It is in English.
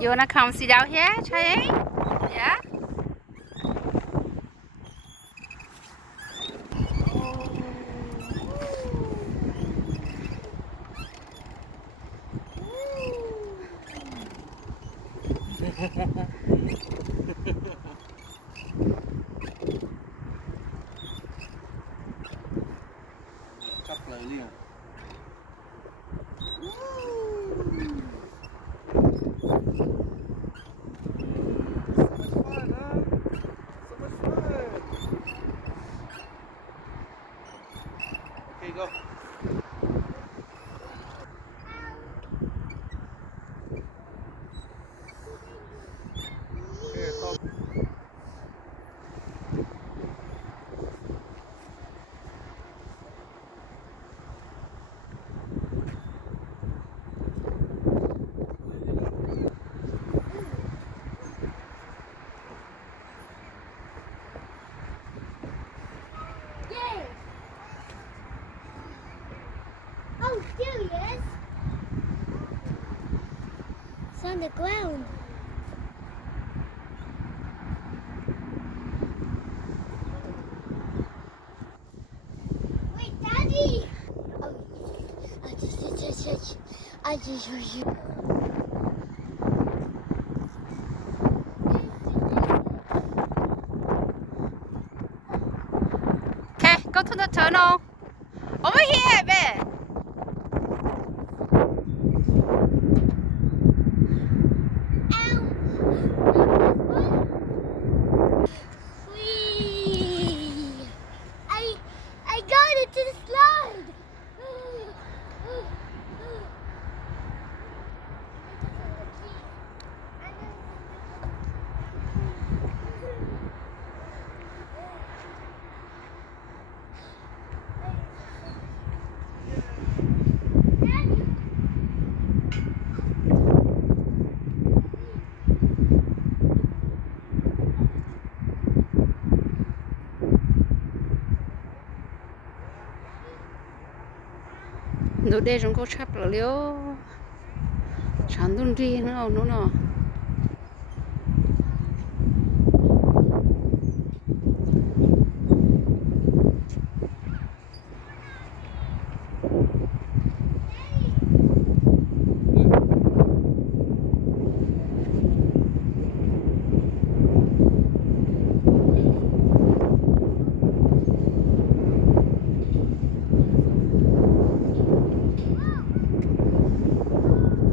You wanna come sit down here, Cheyenne? Yeah? Cắt lời liền. Okay, go. Okay, stop. Yay! Oh, there he is. It's on the ground. Wait, Daddy! Oh, I just heard you. Okay, go to the tunnel. Over here, babe. Whee! I got it to the slide. Nó đây chúng cô chắp là liêu chán đun đi nữa nó